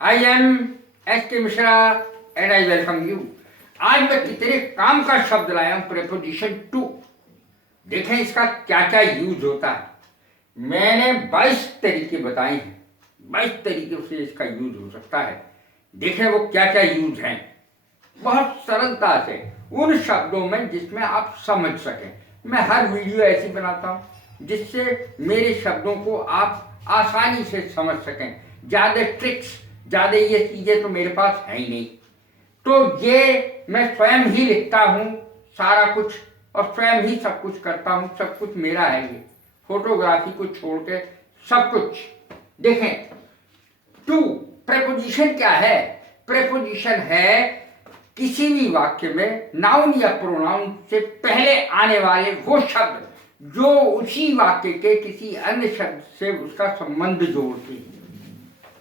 I am S के Mishra and I welcome you. आज मैं कितने काम का शब्द लाया हूं, प्रेपोजिशन टू। देखें इसका क्या क्या यूज होता है। मैंने 22 तरीके बताए हैं, 22 तरीके से इसका यूज हो सकता है। देखें वो क्या क्या यूज हैं, बहुत सरलता से उन शब्दों में जिसमें आप समझ सकें। मैं हर वीडियो ऐसी बनाता हूं जिससे मेरे शब्दों को आप आसानी से समझ सकें। ज़्यादा ट्रिक्स, ज़्यादा ये चीज़ें तो मेरे पास है ही नहीं। तो ये मैं स्वयं ही लिखता हूँ सारा कुछ, और स्वयं ही सब कुछ करता हूँ। सब कुछ मेरा है, ये फोटोग्राफी को छोड़ के सब कुछ। देखें टू प्रेपोजिशन क्या है। प्रेपोजिशन है किसी भी वाक्य में नाउन या प्रोनाउन से पहले आने वाले वो शब्द जो उसी वाक्य के किसी अन्य शब्द से उसका संबंध जोड़ते हैं,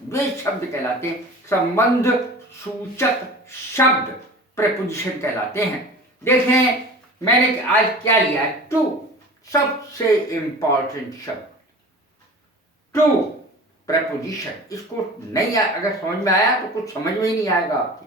वे शब्द कहलाते हैं। संबंध सूचक शब्द प्रेपोजिशन कहलाते हैं। देखें मैंने आज क्या लिया है, टू, सबसे इंपॉर्टेंट शब्द टू प्रेपोजिशन। इसको नहीं अगर समझ में आया तो कुछ समझ में ही नहीं आएगा आपकी।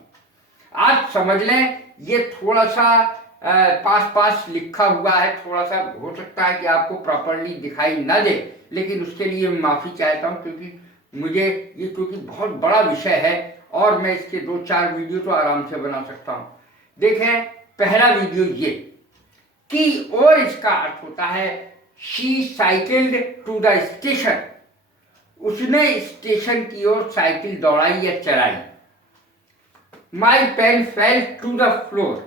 आज समझ लें, ये थोड़ा सा पास पास लिखा हुआ है, थोड़ा सा हो सकता है कि आपको प्रॉपरली दिखाई ना दे, लेकिन उसके लिए माफ़ी चाहता हूँ क्योंकि मुझे ये क्योंकि बहुत बड़ा विषय है और मैं इसके 2-4 वीडियो तो आराम से बना सकता हूँ। देखें पहला वीडियो ये कि, और इसका अर्थ होता है she cycled to the station. उसने स्टेशन की ओर साइकिल दौड़ाई या चलाई। My pen fell to the floor.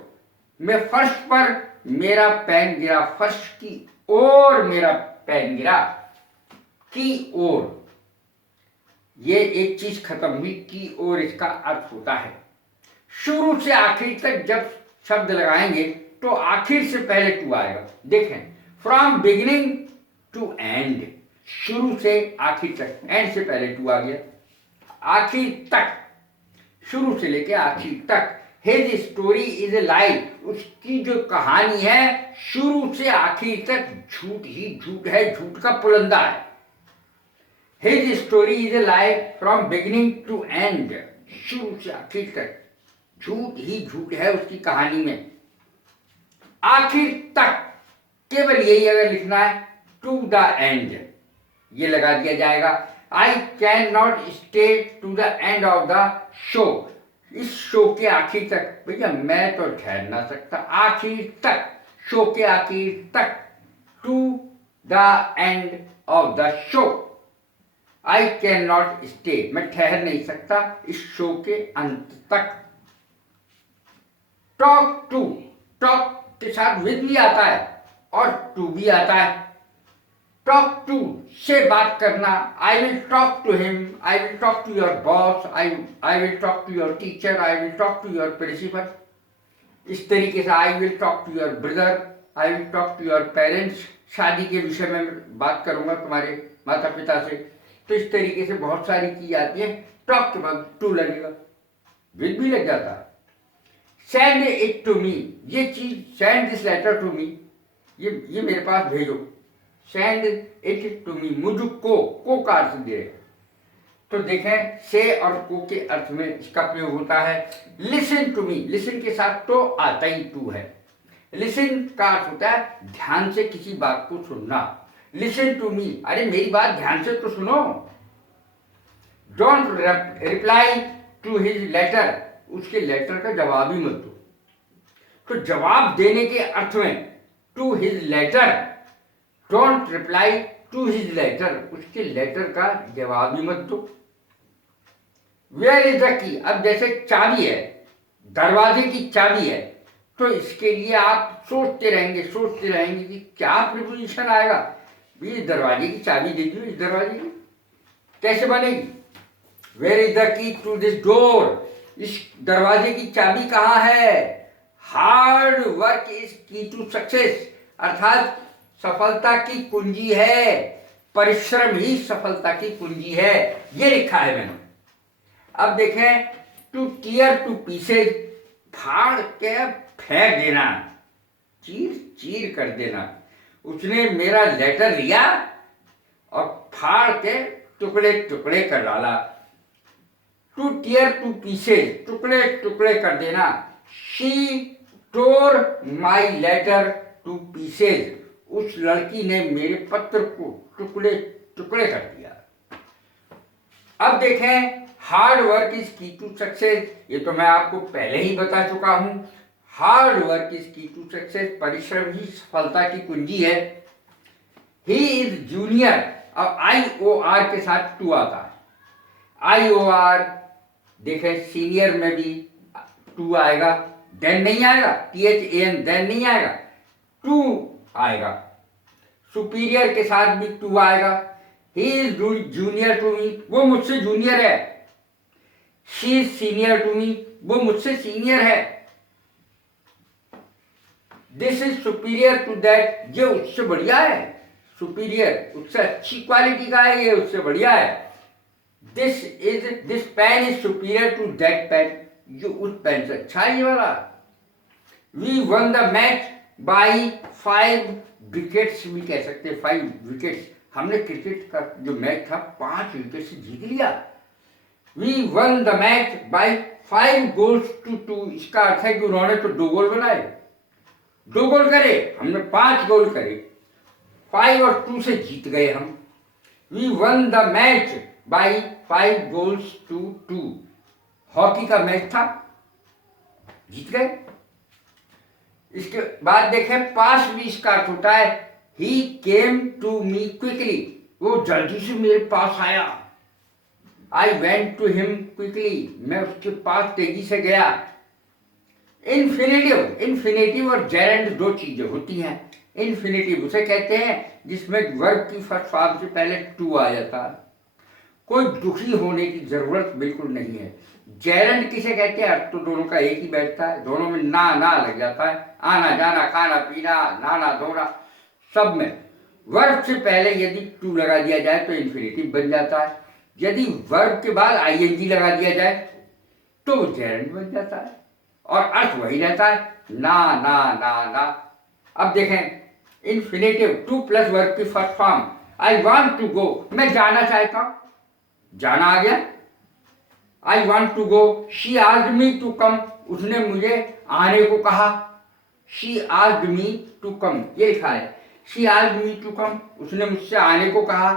मैं फर्श पर मेरा पेन गिरा, फर्श की ओर मेरा पेन गिरा। की ओर, ये एक चीज खत्म हुई, की ओर इसका अर्थ होता है शुरू से आखिर तक जब शब्द लगाएंगे तो आखिर से पहले टू आएगा। देखें फ्रॉम बिगिनिंग टू एंड, शुरू से आखिर तक, एंड से पहले टू आ गया। आखिर तक, शुरू से लेके आखिर तक। हिज स्टोरी इज ए लाई, उसकी जो कहानी है शुरू से आखिर तक झूठ ही झूठ है, झूठ का पुलंदा है। His story is a lie from beginning to end, शुरू से आखिर तक झूठ ही झूठ है उसकी कहानी में। आखिर तक, केवल यही अगर लिखना है टू द एंड, ये लगा दिया जाएगा। I can not stay to the end of the show, इस शो के आखिर तक। भैया मैं तो ठहर ना सकता, आखिर तक, शो के आखिर तक, to the end of the show. I can not stay, मैं ठहर नहीं सकता इस शो के अंत तक। टॉक टू, टॉक के साथ विद भी आता है और टू भी आता है। टॉक टू से बात करना, I will talk to him, I will talk to your boss, I will talk to your teacher, I will talk to your principal. इस तरीके से I will talk to your brother, I will talk to your parents. शादी के विषय में बात करूंगा तुम्हारे माता पिता से। तो इस तरीके से बहुत सारी चीज आती है। टॉक के बाद टू लगेगा, विद भी लग जाता है। सेंड इट टू मी, ये चीज, send this letter to me, ये मेरे पास भेजो। सेंड इट टू मी, मुझको, को का अर्थ दे। तो देखें से और को के अर्थ में इसका प्रयोग होता है। लिसन टू मी, लिसन के साथ तो आता ही टू है। लिसन का अर्थ होता है ध्यान से किसी बात को सुनना। लिसन टू मी, अरे मेरी बात ध्यान से तो सुनो। Don't reply to his letter, उसके लेटर का जवाब ही मत दो। तो जवाब देने के अर्थ में to his letter, don't reply to his letter, उसके लेटर का जवाब ही मत दो। वेयर इज द की, अब जैसे चाबी है, दरवाजे की चाबी है, तो इसके लिए आप सोचते रहेंगे कि क्या प्रीपोजिशन आएगा। ये दरवाजे की चाबी दे दो, इस दरवाजे की कैसे बनेगी। Where is the key to this door, इस दरवाजे की चाबी कहाँ है। Hard work is key to success, अर्थात सफलता की कुंजी है, परिश्रम ही सफलता की कुंजी है, ये लिखा है मैंने। अब देखें टू टीयर टू पीसेज, फाड़ के फेंक देना, चीर चीर कर देना। उसने मेरा लेटर लिया और फाड़ के टुकड़े टुकड़े कर डाला। टू टीयर टू पीसेज, टुकड़े टुकड़े कर देना। She tore my letter to pieces, उस लड़की ने मेरे पत्र को टुकड़े टुकड़े कर दिया। अब देखें, hard work is key to success, ये तो मैं आपको पहले ही बता चुका हूं। Hard work is key to success, परिश्रम ही सफलता की कुंजी है। ही इज जूनियर, अब IOR के साथ टू आता है। IOR देखें, सीनियर में भी टू आएगा, देन नहीं आएगा, THAN देन नहीं आएगा, टू आएगा। सुपीरियर के साथ भी टू आएगा। He is junior to me, वो मुझसे जूनियर है। She is senior to me, वो मुझसे सीनियर है। This is superior to that, ये उससे बढ़िया है। सुपीरियर, उससे अच्छी क्वालिटी का है, ये उससे बढ़िया है। This pen is superior to that pen, जो उस पेन से अच्छा है ये वाला। We won the match by 5 wickets, भी कह सकते हैं 5 विकेट्स। हमने क्रिकेट का जो मैच था 5 विकेट से जीत लिया। We won the match by 5 goals to 2, इसका अर्थ है कि उन्होंने तो 2 गोल बनाए, 2 गोल करे, हमने 5 गोल करे, 5 और 2 से जीत गए हम। We won the match by 5 goals to 2, hockey का मैच था, जीत गए। इसके बाद देखें, पास भी इसका अर्थ होता है ही केम टू मी क्विकली, वो जल्दी से मेरे पास आया। I went to him quickly, मैं उसके पास तेजी से गया। इन्फिनेटिव और जेरेंड 2 चीजें होती हैं। इन्फिनेटिव उसे कहते हैं जिसमें वर्ब की फर्स्ट फॉर्म से पहले टू आ जाता है। कोई दुखी होने की जरूरत बिल्कुल नहीं है। जेरेंड किसे कहते हैं, अर्थ तो दोनों का एक ही बैठता है, दोनों में ना लग जाता है। आना जाना, खाना पीना, नहाना धोना, सब में वर्ब से पहले यदि टू लगा दिया जाए तो इन्फिनेटिव बन जाता है। यदि वर्ब के बाद ING लगा दिया जाए तो वो जेरेंड बन जाता है और अर्थ वही रहता है, ना। अब देखें, इन्फिनेटिव टू प्लस वर्ब की first form, I want to go, मैं जाना चाहता हूं, जाना आ गया। I want to go, she asked me to come, उसने मुझे आने को कहा। She asked me to come, ये लिखा है, she asked me to come, उसने मुझसे आने को कहा।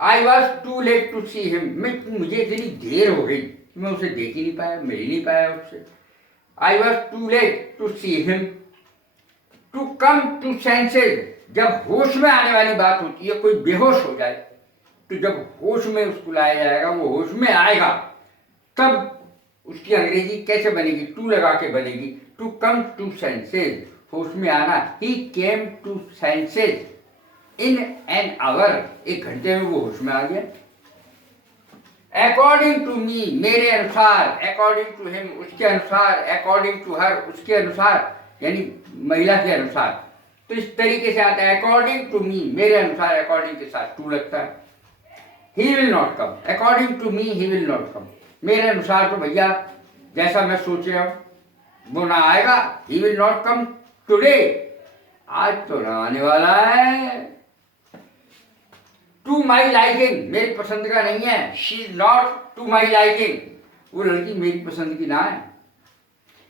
I was too late to see him, मुझे इतनी देर हो गई, मैं उसे देख ही नहीं पाया, मिल ही नहीं पाया उससे। I was too late to see him. To come to senses, जब होश में आने वाली बात होती है, कोई बेहोश हो जाए तो जब होश में उसको लाया जाएगा, वो होश में आएगा, तब उसकी अंग्रेजी कैसे बनेगी, टू लगा के बनेगी। टू कम टू सेंसेज, होश में आना। He came to senses in an hour, 1 घंटे में वो होश में आ गया। अकॉर्डिंग टू मी, मेरे अनुसार। अकॉर्डिंग टू हिम, उसके अनुसार। अकॉर्डिंग टू हर, उसके अनुसार, यानी महिला के अनुसार। तो इस तरीके से आता है, अकॉर्डिंग टू मी, मेरे अनुसार, अकॉर्डिंग के साथ टू लगता है। He will not come, according to me he will not come, मेरे अनुसार तो भैया जैसा मैं सोच रहा हूं वो ना आएगा। He will not come today, आज तो ना आने वाला है। To my liking, मेरी पसंद का नहीं है। She is not to my liking, वो लड़की मेरी पसंद की ना है।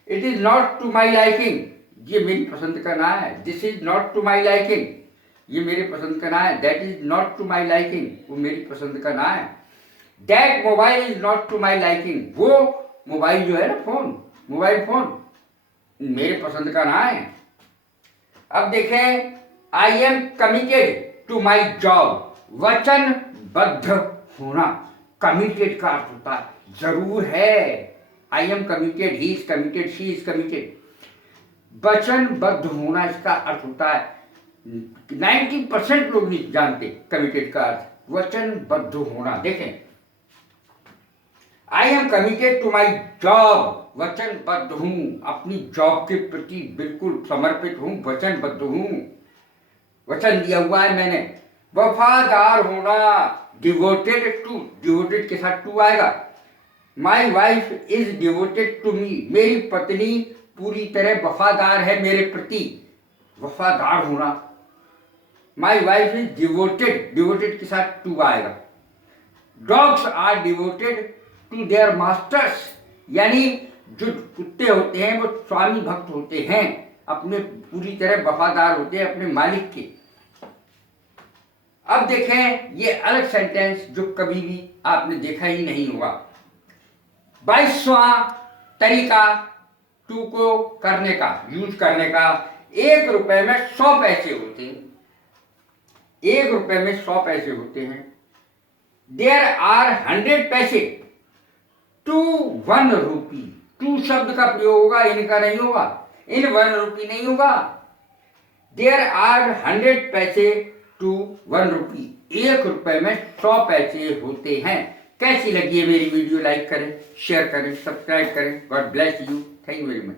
It is not to my liking, ये मेरी पसंद का ना है। This is not to my liking, ये मेरे पसंद का ना है। That is not to my liking, वो मेरी पसंद का ना है। That mobile is not to my liking, वो मोबाइल जो है ना, फोन, मोबाइल फोन मेरे पसंद का ना है। अब देखें, I am committed to my job, वचनबद्ध होना। कमिटेड का अर्थ होता है जरूर है। I am committed, he is committed, she is committed. वचनबद्ध होना इसका अर्थ होता है, 90% लोग नहीं जानते कमिटेड का अर्थ, वचनबद्ध होना। देखें, I am committed to my job, वचनबद्ध हूं, अपनी जॉब के प्रति बिल्कुल समर्पित हूं, वचनबद्ध हूं, वचन दिया हुआ है मैंने। वफादार होना, डिवोटेड टू, डिवोटेड के साथ टू आएगा। My wife is devoted to me, मेरी पत्नी पूरी तरह वफादार है मेरे प्रति, वफादार होना। My wife is devoted, devoted के साथ टू आएगा। Dogs are devoted to their masters, यानी जो कुत्ते होते हैं वो स्वामी भक्त होते हैं, अपने पूरी तरह वफादार होते हैं अपने मालिक के। अब देखें ये अलग सेंटेंस जो कभी भी आपने देखा ही नहीं होगा। 22वां तरीका टू को करने का, यूज करने का। 1 रुपए में 100 पैसे होते हैं, 1 रुपए में 100 पैसे होते हैं। देयर आर 100 पैसे टू 1 रुपी। टू शब्द का प्रयोग होगा, इनका नहीं होगा, इन 1 रुपी नहीं होगा। देयर आर 100 पैसे टू 1 रुपी। 1 रुपए में 100 पैसे होते हैं। कैसी लगी है मेरी वीडियो? लाइक करें, शेयर करें, सब्सक्राइब करें। God bless you. Thank you very much.